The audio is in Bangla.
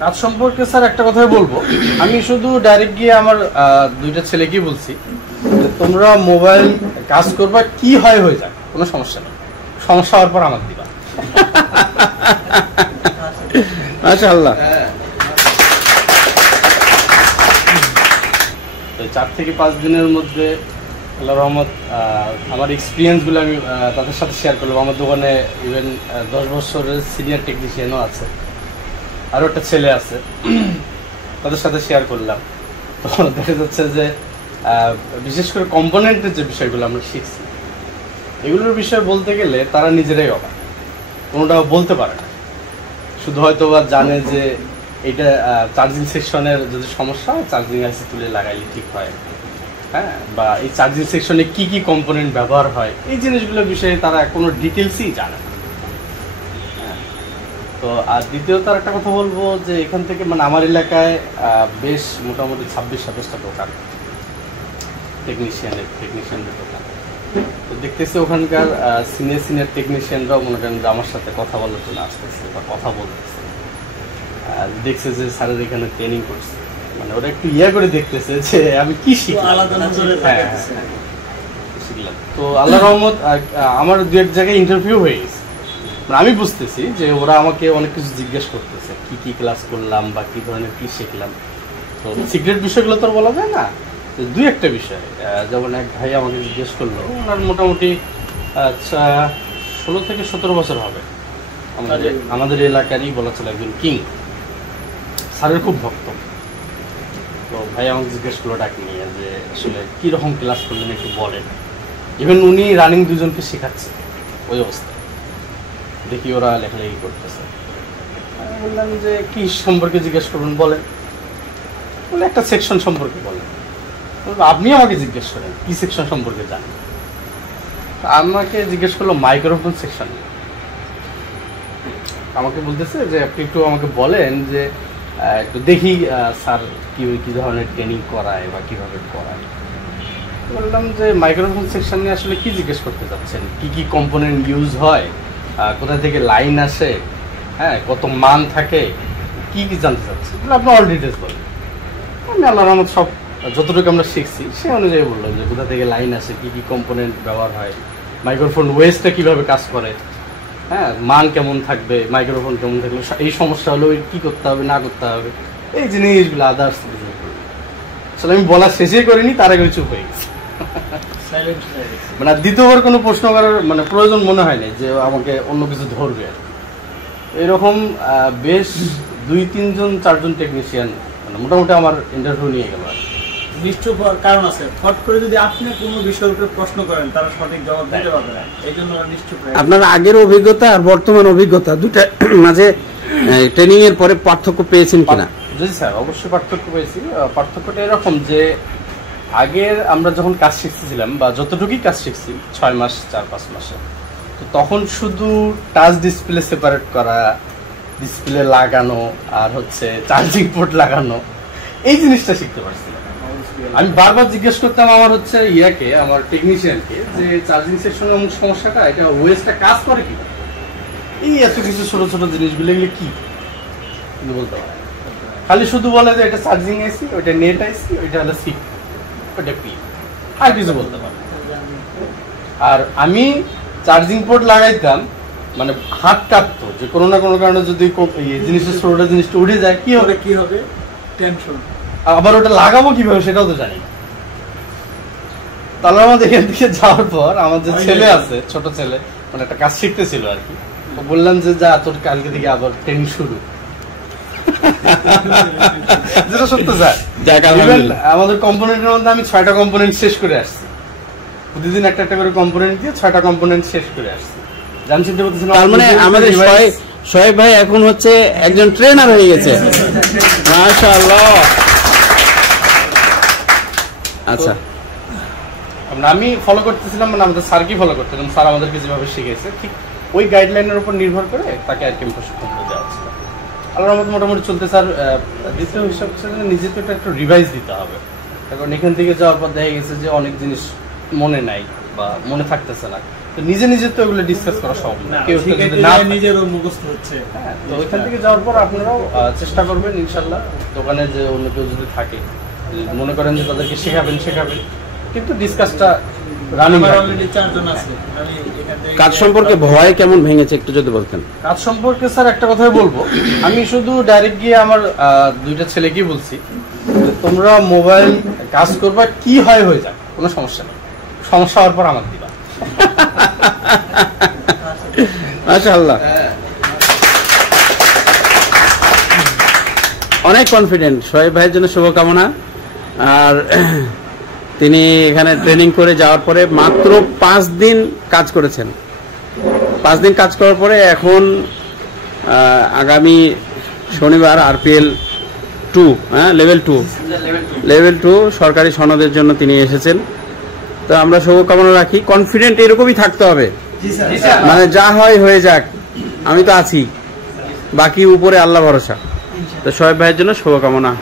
কাজ সম্পর্কে স্যার একটা কথাই বলবো, আমি শুধু ডাইরেক্ট গিয়ে আমার দুইটা ছেলেকেই বলছি তোমরা মোবাইল কাজ করবা, কি হয় হয়ে যাক, কোনো সমস্যা নেই, সমস্যা হওয়ার পর আমার দিবা। মাশাআল্লাহ। 4 থেকে 5 দিনের মধ্যে আল্লাহর রহমত আমার এক্সপিরিয়েন্সগুলো আমি তাদের সাথে শেয়ার করলাম। আমার দোকানে ইভেন 10 বছরের সিনিয়র টেকনিশিয়ানও আছে, আরও একটা ছেলে আছে, তাদের সাথে শেয়ার করলাম। তো দেখা যাচ্ছে যে বিশেষ করে কম্পোনেন্টের যে বিষয়গুলো আমরা শিখছি, এগুলোর বিষয়ে বলতে গেলে তারা নিজেরাই অবাক, কোনোটাও বলতে পারে না। শুধু হয়তো বা জানে যে এটা চার্জিং সেকশনের যদি সমস্যা হয় চার্জিং আইসি তুলে লাগাইলে ঠিক হয়, হ্যাঁ, বা এই চার্জিং সেকশনে কি কি কম্পোনেন্ট ব্যবহার হয়, এই জিনিসগুলোর বিষয়ে তারা কোনো ডিটেলসই জানে না। তো আর দ্বিতীয়ত একটা কথা বলবো যে এখান থেকে মানে আমার এলাকায় বেশ মোটামুটি 26-27টা দোকান, টেকনিশিয়ানদের দোকান। তো দেখতেছি ওখানকার সিনিয়র টেকনিশিয়ানরাও মনে করেন যে আমার সাথে কথা বলার জন্য আসতেছে বা কথা বলতেছে, দেখছে যে স্যারের এখানে ট্রেনিং করছে, মানে ওরা একটু করে দেখতেছে যে আমি কি শিখলাম। তো আল্লাহর রহমত আমার 2-1 জায়গায় ইন্টারভিউ হয়ে গেছে, আমি বুঝতেছি যে ওরা আমাকে অনেক কিছু জিজ্ঞেস করতেছে, কি কি ক্লাস করলাম বা কি ধরনের কি শিখলাম। তো সিক্রেট বিষয়গুলো তো বলা যায় না, 2-1টা বিষয়। যেমন এক ভাই আমাকে জিজ্ঞেস করলো, ওনার মোটামুটি 16 থেকে 17 বছর হবে, আমাদের এলাকারই বলা চলে একজন কিং, স্যারের খুব ভক্ত। তো ভাই আমাকে জিজ্ঞেস করলো ডাক নিয়ে যে আসলে কীরকম ক্লাস করলেন একটু বলেন। ইভেন উনি রানিং 2জনকে শেখাচ্ছে ওই অবস্থায়, দেখি ওরা লেখালেখি করতেছে। আমি বললাম যে কি সম্পর্কে জিজ্ঞেস করবেন বলেন, বলে একটা সেকশন সম্পর্কে বলেন। আপনি আমাকে জিজ্ঞেস করেন কি সেকশন সম্পর্কে জানেন। আমাকে জিজ্ঞেস করলো মাইক্রোফোন সেকশন, আমাকে বলতেছে যে আপনি একটু আমাকে বলেন যে একটু দেখি স্যার কি ধরনের ট্রেনিং করায় বা কিভাবে করায়। বললাম যে মাইক্রোফোন সেকশন নিয়ে আসলে কি জিজ্ঞেস করতে চাচ্ছেন, কি কি কম্পোনেন্ট ইউজ হয়, কোথা থেকে লাইন আসে, হ্যাঁ, কত মান থাকে, কি কি জানতে চাচ্ছি, আপনি অল ডিটেলস বলেন। আমি আল্লাহর রহমত সব যতটুকু আমরা শিখছি সে অনুযায়ী বললাম যে কোথা থেকে লাইন আসে, কি কি কম্পোনেন্ট ব্যবহার হয়, মাইক্রোফোন ওয়েস্টটা কীভাবে কাজ করে, হ্যাঁ, মান কেমন থাকবে, মাইক্রোফোন কেমন থাকবে, এই সমস্যা হলে ওই কী করতে হবে না করতে হবে, এই জিনিসগুলো আদার্স। আসলে আমি বলা শেষই করিনি, তার আগে চুপ হয়ে গেছে। মানে দ্বিতীয়বার কোনো প্রশ্ন করার মানে প্রয়োজন মনে হয়নি যে আমাকে অন্য কিছু ধরবে। এরকম বেশ 2-3 জন 4 জন টেকনিশিয়ান মানে মোটামুটি আমার ইন্টারভিউ নিয়ে গেল। নিশ্চয় কারণ আছে, ফট করে যদি আপনি কোনো বিষয়ের উপরে প্রশ্ন করেন তারা সঠিক জবাব দিতে পারবে না, এই জন্য নিশ্চয় আপনার আগের অভিজ্ঞতা আর বর্তমান অভিজ্ঞতা দুটা মাঝে ট্রেনিং এর পরে পার্থক্য পেয়েছেন কিনা? জি স্যার, অবশ্যই পার্থক্য পেয়েছি। পার্থক্যটা এরকম যে আগের আমরা যখন কাজ শিখতেছিলাম বা যতটুকুই কাজ শিখছি 6 মাস 4-5 মাসে, তো তখন শুধু টাচ ডিসপ্লে সেপারেট করা, ডিসপ্লে লাগানো আর হচ্ছে চার্জিং পোর্ট লাগানো, এই জিনিসটা শিখতে পারছিলাম। আমি বারবার জিজ্ঞেস করতাম আমার হচ্ছে আমার টেকনিশিয়ানকে যে চার্জিং সেকশনের এমন সমস্যাটা, এটা ওয়েস্টটা কাজ করে কি, এই এত কিছু ছোট ছোট জিনিসগুলো এগুলো কি কিন্তু বলতে পারে। খালি শুধু বলে যে এটা চার্জিং আইসি, ওইটা নেট আইসি, ওইটা হলো সিপ, ওইটা পি, আর কিছু বলতে পারে। আর আমি চার্জিং পোর্ট লাগাইতাম মানে হাত কাঁপতো যে কোনো না কোনো কারণে যদি জিনিসটা ছোটটা জিনিসটা উঠে যায় কি হবে টেনশন, আবার ওটা লাগাবো কিভাবে সেটাও তো জানি না। তাহলে আমাদের এখান থেকে যাওয়ার পর আমার যে ছেলে আছে, ছোট ছেলে, মানে একটা কাজ শিখতেছিল আর কি, বললাম যে যা তোর কালকে থেকে আবার ট্রেনিং শুরু। যেটা সত্য স্যার, আমাদের কম্পোনেন্টের মধ্যে আমি 6টা কম্পোনেন্ট শেষ করে আসছি, প্রতিদিন একটা একটা করে কম্পোনেন্ট দিয়ে 6টা কম্পোনেন্ট শেষ করে আসছি। আমি চিন্তা করতেছিলাম তার মানে আমাদের শোয়েব ভাই এখন হচ্ছে একজন ট্রেনার হয়ে গেছে। মাশাআল্লাহ। আচ্ছা, আমি ফলো করতেছিলাম, মানে আমাদের স্যারকে ফলো করতেছিলাম, স্যার আমাদেরকে যেভাবে শিখেছে ঠিক ওই গাইডলাইনের উপর নির্ভর করে তাকে আর কি প্রশিক্ষণ দেওয়া হচ্ছিল। আল্লাহর রহমতে মোটামুটি চলতে। স্যার দ্বিতীয় হিসাব হচ্ছে যে নিজে তো একটু রিভাইজ দিতে হবে, কারণ এখান থেকে যাওয়ার পর দেখা গেছে যে অনেক জিনিস মনে নাই বা মনে থাকতেছে না, তো নিজে নিজে তো এগুলো ডিসকাস করা সম্ভব না, কেউ তো যদি না নিজেরও মুখস্থ হচ্ছে। তো ওইখান থেকে যাওয়ার পর আপনারাও চেষ্টা করবেন ইনশাল্লাহ, দোকানে যে অন্য কেউ যদি থাকে মনে করেন যে তাদেরকে শেখাবেন, কিন্তু ডিসকাসটা রানিং। অলরেডি 4 জন আছে। আমি এখান থেকে কাজ সম্পর্কে ভয় কেমন ভেঙেছে একটু যদি বলতেন। কাজ সম্পর্কে স্যার একটা কথাই বলবো, আমি শুধু ডাইরেক্ট গিয়ে আমার 2টা ছেলেকেই বলছি তোমরা মোবাইল কাজ করবা, কি হয় হয়ে যাক, কোনো সমস্যা নেই, সমস্যা হওয়ার পর আমার দিবা। মাশাআল্লাহ, অনেক কনফিডেন্ট। শোয়েব ভাইয়ের জন্য শুভকামনা। আর তিনি এখানে ট্রেনিং করে যাওয়ার পরে মাত্র 5 দিন কাজ করেছেন। 5 দিন কাজ করার পরে এখন আগামী শনিবার RPL 2 লেভেল 2 সরকারি সনদের জন্য তিনি এসেছেন। তো আমরা শুভকামনা রাখি, কনফিডেন্ট এরকমই থাকতে হবে, মানে যা হয় হয়ে যাক, আমি তো আছি, বাকি উপরে আল্লাহ ভরসা। তো শোয়েব ভাইয়ের জন্য শুভকামনা।